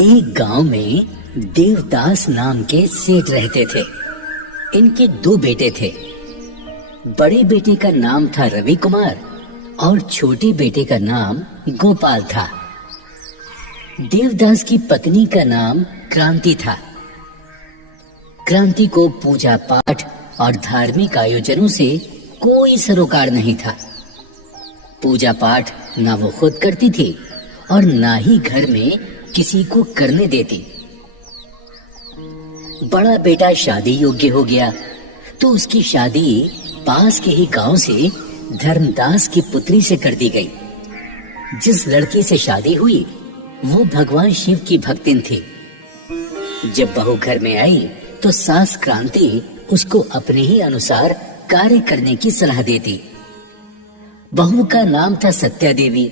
एक गांव में देवदास नाम के सेठ रहते थे। इनके दो बेटे थे। बड़े बेटे का नाम था रवि कुमार और छोटे बेटे का नाम गोपाल था। देवदास की पत्नी का नाम क्रांति था। क्रांति को पूजा पाठ और धार्मिक आयोजनों से कोई सरोकार नहीं था। पूजा पाठ ना वो खुद करती थी और ना ही घर में किसी को करने देती। बड़ा बेटा शादी योग्य हो गया तो उसकी शादी पास के ही गांव से धर्मदास की पुत्री से कर दी गई। जिस लड़की से शादी हुई वो भगवान शिव की भक्तिन थी। जब बहू घर में आई तो सास क्रांति उसको अपने ही अनुसार कार्य करने की सलाह देती। बहू का नाम था सत्या देवी।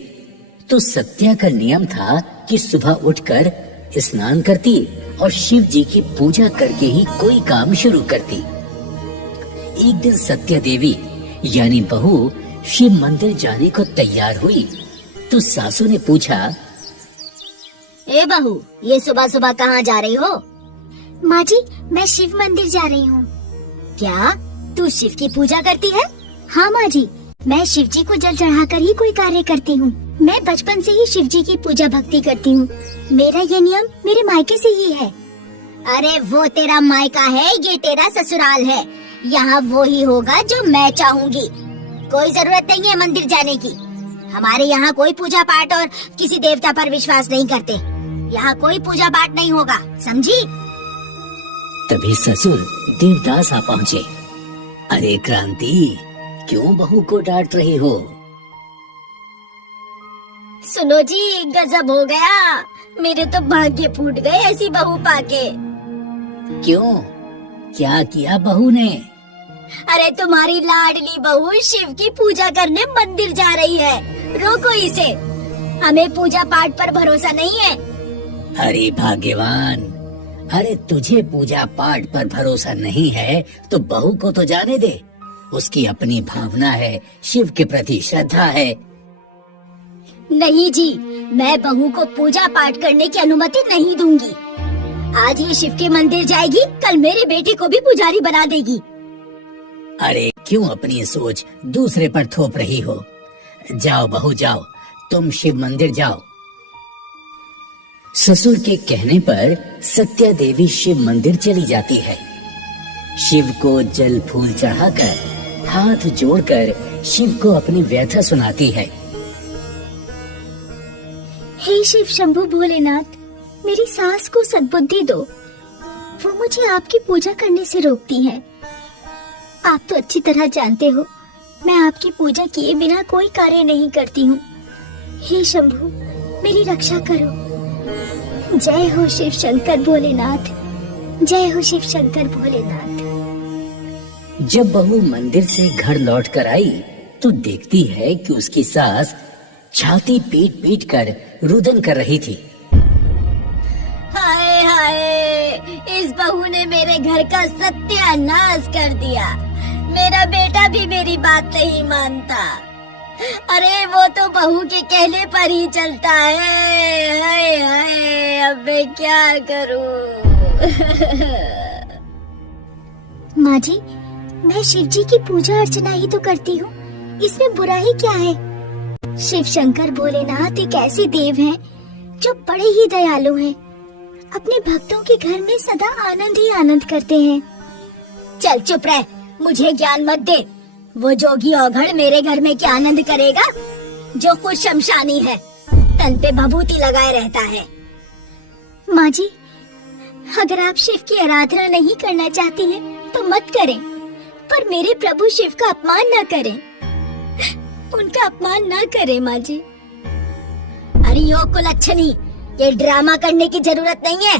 तो सत्या का नियम था कि सुबह उठकर स्नान करती और शिव जी की पूजा करके ही कोई काम शुरू करती। एक दिन सत्या देवी यानी बहू शिव मंदिर जाने को तैयार हुई तो सासू ने पूछा, ए बहू, ये सुबह सुबह कहाँ जा रही हो? माँ जी, मैं शिव मंदिर जा रही हूँ। क्या तू शिव की पूजा करती है? हाँ माँ जी, मैं शिव जी को जल चढ़ाकर ही कोई कार्य करती हूँ। मैं बचपन से ही शिव जी की पूजा भक्ति करती हूँ। मेरा ये नियम मेरे मायके से ही है। अरे वो तेरा मायका है, ये तेरा ससुराल है। यहाँ वो ही होगा जो मैं चाहूँगी। कोई जरूरत नहीं है मंदिर जाने की। हमारे यहाँ कोई पूजा पाठ और किसी देवता पर विश्वास नहीं करते। यहाँ कोई पूजा पाठ नहीं होगा, समझी? तभी ससुर देवदास आ पहुँचे। अरे क्रांति, क्यों बहू को डांट रही हो? सुनो जी, गजब हो गया। मेरे तो भाग्य फूट गए ऐसी बहू पाके। क्यों, क्या किया बहू ने? अरे तुम्हारी लाडली बहू शिव की पूजा करने मंदिर जा रही है। रोको इसे, हमें पूजा पाठ पर भरोसा नहीं है। अरे भाग्यवान, अरे तुझे पूजा पाठ पर भरोसा नहीं है तो बहू को तो जाने दे। उसकी अपनी भावना है, शिव के प्रति श्रद्धा है। नहीं जी, मैं बहू को पूजा पाठ करने की अनुमति नहीं दूंगी। आज ये शिव के मंदिर जाएगी, कल मेरे बेटे को भी पुजारी बना देगी। अरे क्यों अपनी सोच दूसरे पर थोप रही हो? जाओ बहू जाओ, तुम शिव मंदिर जाओ। ससुर के कहने पर सत्या देवी शिव मंदिर चली जाती है। शिव को जल फूल चढ़ाकर हाथ जोड़कर शिव को अपनी व्यथा सुनाती है। हे शिव शंभु भोलेनाथ, मेरी सास को सद्बुद्धि दो। वो मुझे आपकी पूजा करने से रोकती है। आप तो अच्छी तरह जानते हो मैं आपकी पूजा किए बिना कोई कार्य नहीं करती हूँ। हे शंभु, मेरी रक्षा करो। जय हो शिव शंकर भोलेनाथ, जय हो शिव शंकर भोलेनाथ। जब बहू मंदिर से घर लौट कर आई तो देखती है कि उसकी सास छाती पीट पीट कर रुदन कर रही थी। हाय हाय, इस बहू ने मेरे घर का सत्यानाश कर दिया। मेरा बेटा भी मेरी बात नहीं मानता। अरे वो तो बहू के कहने पर ही चलता है। हाय हाय, अब मैं क्या करूं? माँ जी, मैं शिव जी की पूजा अर्चना ही तो करती हूँ, इसमें बुराई क्या है? शिव शंकर भोलेनाथ एक ऐसे देव हैं जो बड़े ही दयालु हैं। अपने भक्तों के घर में सदा आनंद ही आनंद करते हैं। चल चुप रह, मुझे ज्ञान मत दे। वो जोगी औघड़ मेरे घर में क्या आनंद करेगा जो खुद शमशानी है, तन पे भभूति लगाए रहता है। माँ जी, अगर आप शिव की आराधना नहीं करना चाहती हैं तो मत करें, पर मेरे प्रभु शिव का अपमान न करें। उनका अपमान न करें माँ जी। अरे यो कुलच्छनी, ये ड्रामा करने की जरूरत नहीं है।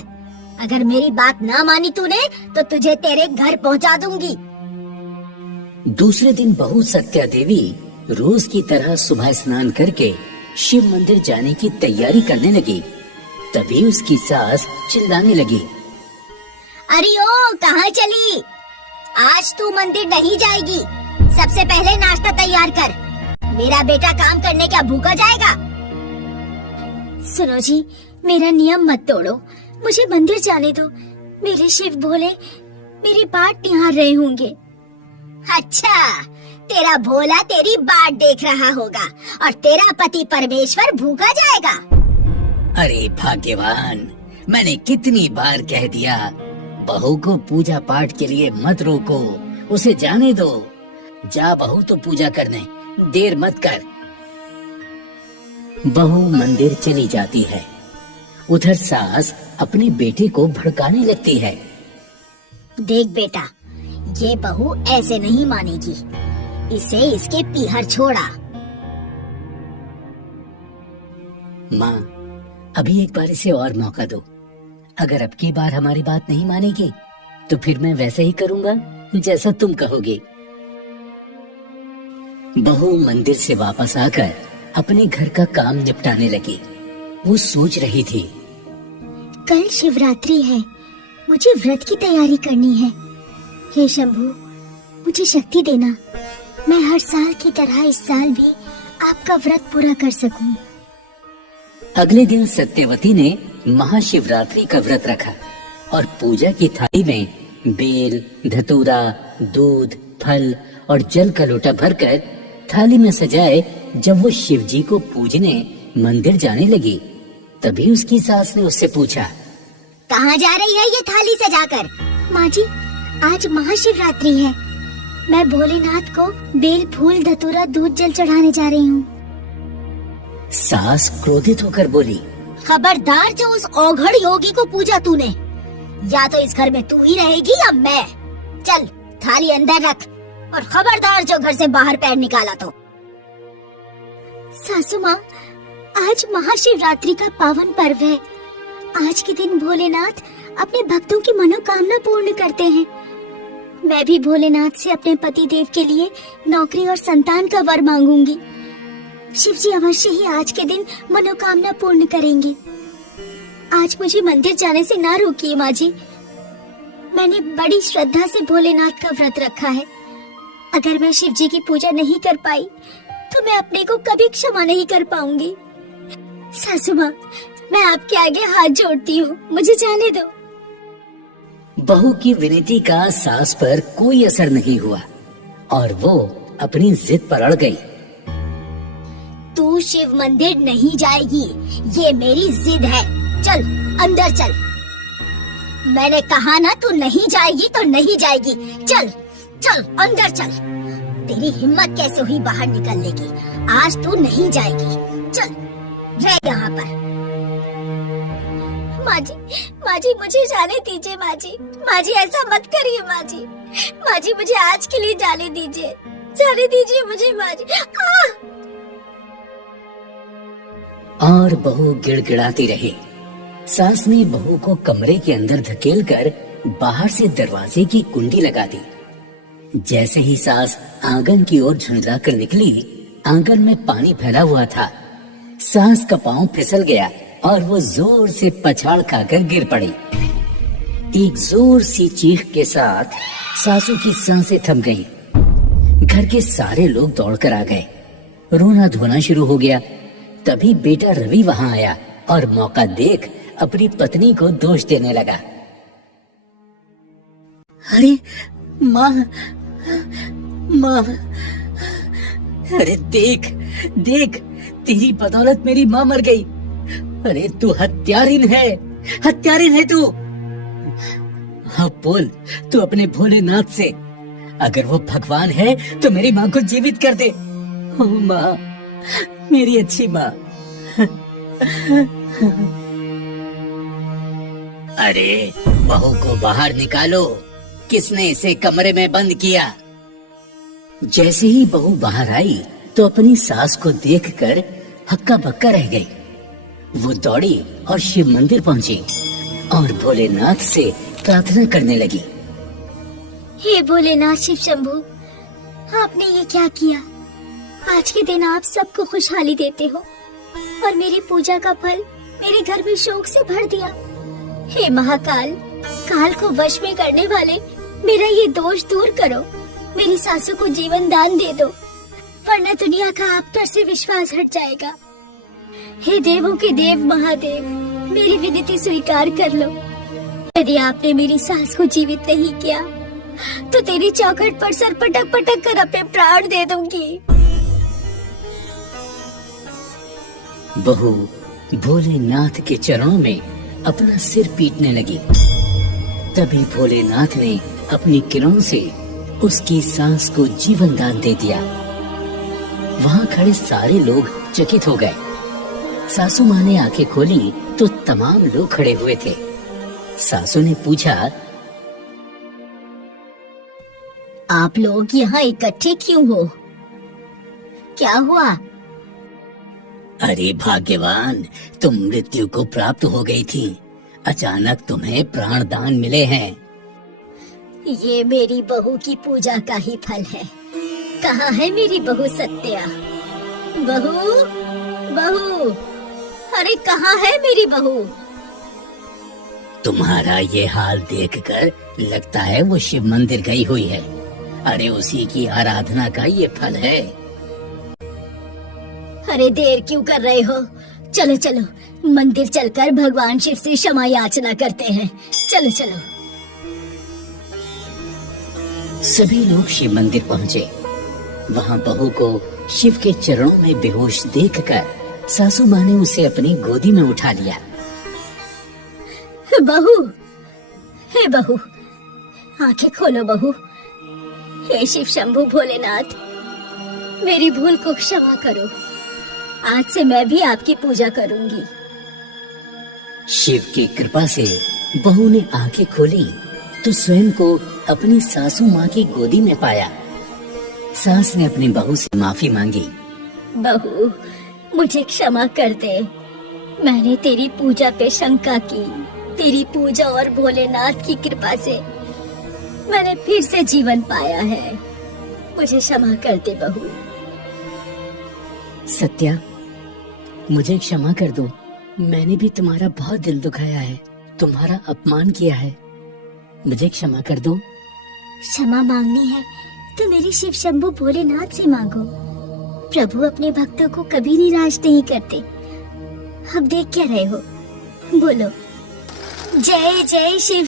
अगर मेरी बात ना मानी तूने तो तुझे तेरे घर पहुंचा दूंगी। दूसरे दिन बहू सत्या देवी रोज की तरह सुबह स्नान करके शिव मंदिर जाने की तैयारी करने लगी। तभी उसकी सास चिल्लाने लगी, अरे ओ, कहाँ चली? आज तू मंदिर नहीं जाएगी। सबसे पहले नाश्ता तैयार कर, मेरा बेटा काम करने क्या भूखा जाएगा? सुनो जी, मेरा नियम मत तोड़ो, मुझे मंदिर जाने दो। मेरे शिव भोले मेरी बाट निहार रहे होंगे। अच्छा, तेरा भोला तेरी बाट देख रहा होगा और तेरा पति परमेश्वर भूखा जाएगा। अरे भाग्यवान, मैंने कितनी बार कह दिया, बहू को पूजा पाठ के लिए मत रोको, उसे जाने दो। जा बहू तो पूजा करने, देर मत कर। बहू मंदिर चली जाती है। उधर सास अपने बेटे को भड़काने लगती है। देख बेटा, ये बहू ऐसे नहीं मानेगी, इसे इसके पीहर छोड़ा। माँ, अभी एक बार इसे और मौका दो। अगर अब की बार हमारी बात नहीं मानेगी तो फिर मैं वैसे ही करूँगा जैसा तुम कहोगे। बहू मंदिर से वापस आकर अपने घर का काम निपटाने लगी। वो सोच रही थी, कल शिवरात्रि है, मुझे व्रत की तैयारी करनी है। हे शंभू, मुझे शक्ति देना, मैं हर साल की तरह इस साल भी आपका व्रत पूरा कर सकूं। अगले दिन सत्यवती ने महाशिवरात्रि का व्रत रखा और पूजा की थाली में बेल, धतूरा, दूध, फल और जल का लोटा भरकर थाली में सजाए जब वो शिवजी को पूजने मंदिर जाने लगी, तभी उसकी सास ने उससे पूछा, कहाँ जा रही है ये थाली सजाकर? माँ जी, आज महाशिवरात्रि है, मैं भोलेनाथ को बेल, फूल, धतूरा, दूध, जल चढ़ाने जा रही हूँ। सास क्रोधित होकर बोली, खबरदार जो उस औघड़ योगी को पूजा तूने, या तो इस घर में तू ही रहेगी या मैं। चल थाली अंदर रख और खबरदार जो घर से बाहर पैर निकाला तो। सासू माँ, आज महाशिवरात्रि का पावन पर्व है। आज के दिन भोलेनाथ अपने भक्तों की मनोकामना पूर्ण करते हैं। मैं भी भोलेनाथ से अपने पति देव के लिए नौकरी और संतान का वर मांगूंगी। शिव जी अवश्य ही आज के दिन मनोकामना पूर्ण करेंगे। आज मुझे मंदिर जाने से ना रोकिए माँ जी। मैंने बड़ी श्रद्धा से भोलेनाथ का व्रत रखा है। अगर मैं शिव जी की पूजा नहीं कर पाई तो मैं अपने को कभी क्षमा नहीं कर पाऊंगी। सासू माँ, मैं आपके आगे हाथ जोड़ती हूँ, मुझे जाने दो। बहू की विनती का सास पर कोई असर नहीं हुआ और वो अपनी जिद पर अड़ गई। तू शिव मंदिर नहीं जाएगी, ये मेरी जिद है। चल अंदर चल। मैंने कहा ना, तू नहीं जाएगी तो नहीं जाएगी। चल चल अंदर चल। तेरी हिम्मत कैसे हुई बाहर निकलने की? आज तू नहीं जाएगी। चल रह यहाँ पर। माँ जी मुझे जाने दीजिए। माँ जी ऐसा मत करिए। माँ जी मुझे आज के लिए जाने दीजिए मुझे माँ जी। और बहू गिड़गिड़ाती रही। सास ने बहू को कमरे के अंदर धकेलकर बाहर से दरवाजे की कुंडी लगा दी। जैसे ही सास आंगन की ओर झुंझला कर निकली, आंगन में पानी फैला हुआ था। सास का पांव फिसल गया और वो जोर से पछाड़ खाकर गिर पड़ी। एक जोर सी चीख के साथ सासू की सांसें थम गईं। घर के सारे लोग दौड़कर आ गए। रोना धोना शुरू हो गया। तभी बेटा रवि वहां आया और मौका देख अपनी पत्नी को दोष देने लगा। अरे माँ, अरे देख तेरी बदौलत मेरी माँ मर गई। अरे तू हत्यारिन है तू। हाँ बोल, तू अपने भोलेनाथ से, अगर वो भगवान है तो मेरी माँ को जीवित कर दे। ओ माँ, मेरी अच्छी माँ। अरे बहू को बाहर निकालो, किसने इसे कमरे में बंद किया? जैसे ही बहू बाहर आई तो अपनी सास को देखकर हक्का बक्का रह गई। वो दौड़ी और शिव मंदिर पहुंची और भोलेनाथ से प्रार्थना करने लगी। हे भोलेनाथ शिव शंभू, आपने ये क्या किया? आज के दिन आप सबको खुशहाली देते हो और मेरी पूजा का फल मेरे घर में शोक से भर दिया। हे महाकाल, काल को वश में करने वाले, मेरा ये दोष दूर करो। मेरी सासू को जीवन दान दे दो, वरना दुनिया का आप पर से विश्वास हट जाएगा। हे देवों के देव महादेव, मेरी विनती स्वीकार कर लो। यदि आपने मेरी सास को जीवित नहीं किया तो तेरी चौखट पर सर पटक पटक कर अपने प्राण दे दूंगी। बहू भोलेनाथ के चरणों में अपना सिर पीटने लगी। तभी भोलेनाथ ने अपनी किरणों से उसकी सांस को जीवन दान दे दिया। वहां खड़े सारे लोग चकित हो गए। सासू माँ ने आंखें खोली तो तमाम लोग खड़े हुए थे। सासू ने पूछा, आप लोग यहाँ इकट्ठे क्यों हो? क्या हुआ? अरे भाग्यवान, तुम मृत्यु को प्राप्त हो गई थी। अचानक तुम्हें प्राण दान मिले हैं। ये मेरी बहू की पूजा का ही फल है। कहाँ है मेरी बहू सत्या? बहू, बहू, अरे कहाँ है मेरी बहू? तुम्हारा ये हाल देखकर लगता है वो शिव मंदिर गई हुई है। अरे उसी की आराधना का ये फल है। अरे देर क्यों कर रहे हो? चलो चलो मंदिर चलकर भगवान शिव से क्षमा याचना करते हैं। चलो चलो। सभी लोग शिव मंदिर पहुँचे। वहाँ बहू को शिव के चरणों में बेहोश देखकर सासू माँ ने उसे अपनी गोदी में उठा लिया। बहू, हे बहू, आंखें खोलो बहू। हे शिव शंभू भोलेनाथ, मेरी भूल को क्षमा करो। आज से मैं भी आपकी पूजा करूंगी। शिव की कृपा से बहू ने आंखें खोली तो स्वयं को अपनी सासू माँ की गोदी में पाया। सास ने अपनी बहू से माफी मांगी। बहू, मुझे क्षमा कर दे। मैंने तेरी पूजा पे शंका की। तेरी पूजा और भोलेनाथ की कृपा से मैंने फिर से जीवन पाया है। मुझे क्षमा कर दे बहू। सत्या, मुझे क्षमा कर दो। मैंने भी तुम्हारा बहुत दिल दुखाया है, तुम्हारा अपमान किया है। मुझे क्षमा कर दो। क्षमा मांगनी है तो मेरे शिव शंभू भोलेनाथ से मांगो। प्रभु अपने भक्तों को कभी निराश नहीं करते। अब देख क्या रहे हो? बोलो, जय जय शिव